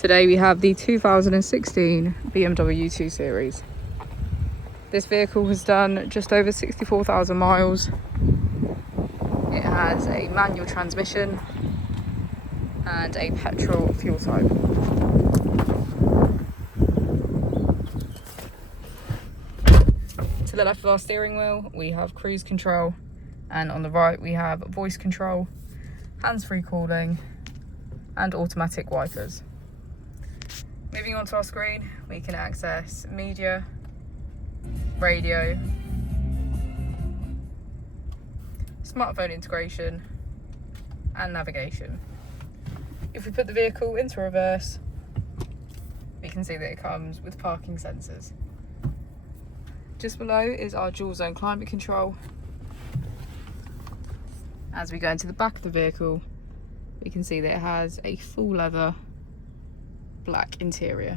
Today we have the 2016 BMW 2 Series. This vehicle has done just over 64,000 miles. It has a manual transmission and a petrol fuel type. To the left of our steering wheel we have cruise control, and on the right we have voice control, hands-free calling and automatic wipers. Moving on to our screen, we can access media, radio, smartphone integration and navigation. If we put the vehicle into reverse, we can see that it comes with parking sensors. Just below is our dual zone climate control. As we go into the back of the vehicle, we can see that it has a full leather black interior.